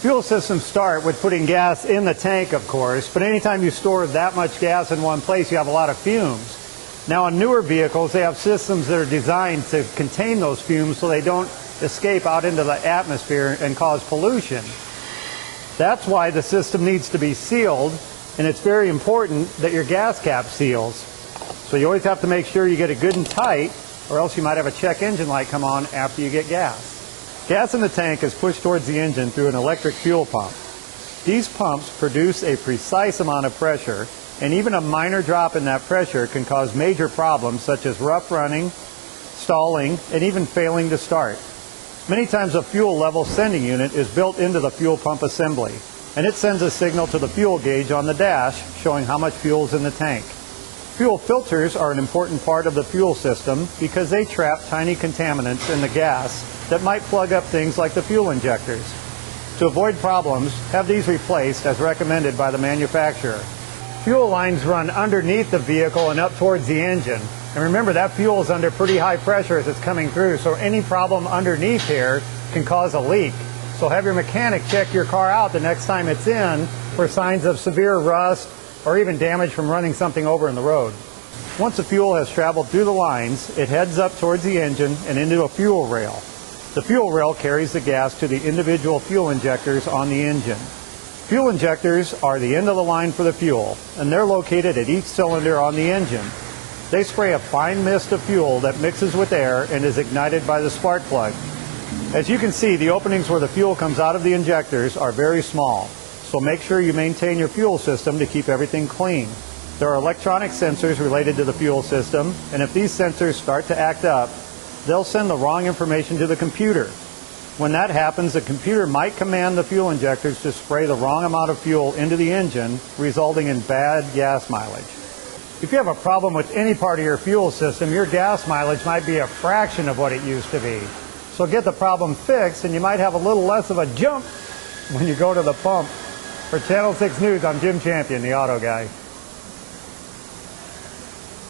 Fuel systems start with putting gas in the tank, of course, but anytime you store that much gas in one place, you have a lot of fumes. Now, on newer vehicles, they have systems that are designed to contain those fumes so they don't escape out into the atmosphere and cause pollution. That's why the system needs to be sealed, and it's very important that your gas cap seals. So you always have to make sure you get it good and tight, or else you might have a check engine light come on after you get gas. Gas in the tank is pushed towards the engine through an electric fuel pump. These pumps produce a precise amount of pressure, and even a minor drop in that pressure can cause major problems such as rough running, stalling, and even failing to start. Many times a fuel level sending unit is built into the fuel pump assembly, and it sends a signal to the fuel gauge on the dash showing how much fuel is in the tank. Fuel filters are an important part of the fuel system because they trap tiny contaminants in the gas that might plug up things like the fuel injectors. To avoid problems, have these replaced as recommended by the manufacturer. Fuel lines run underneath the vehicle and up towards the engine. And remember, that fuel is under pretty high pressure as it's coming through, so any problem underneath here can cause a leak. So have your mechanic check your car out the next time it's in for signs of severe rust or even damage from running something over in the road. Once the fuel has traveled through the lines, it heads up towards the engine and into a fuel rail. The fuel rail carries the gas to the individual fuel injectors on the engine. Fuel injectors are the end of the line for the fuel, and they're located at each cylinder on the engine. They spray a fine mist of fuel that mixes with air and is ignited by the spark plug. As you can see, the openings where the fuel comes out of the injectors are very small, so make sure you maintain your fuel system to keep everything clean. There are electronic sensors related to the fuel system, and if these sensors start to act up, they'll send the wrong information to the computer. When that happens, the computer might command the fuel injectors to spray the wrong amount of fuel into the engine, resulting in bad gas mileage. If you have a problem with any part of your fuel system, your gas mileage might be a fraction of what it used to be. So get the problem fixed, and you might have a little less of a jump when you go to the pump. For Channel 6 News, I'm Jim Champion, the Auto Guy.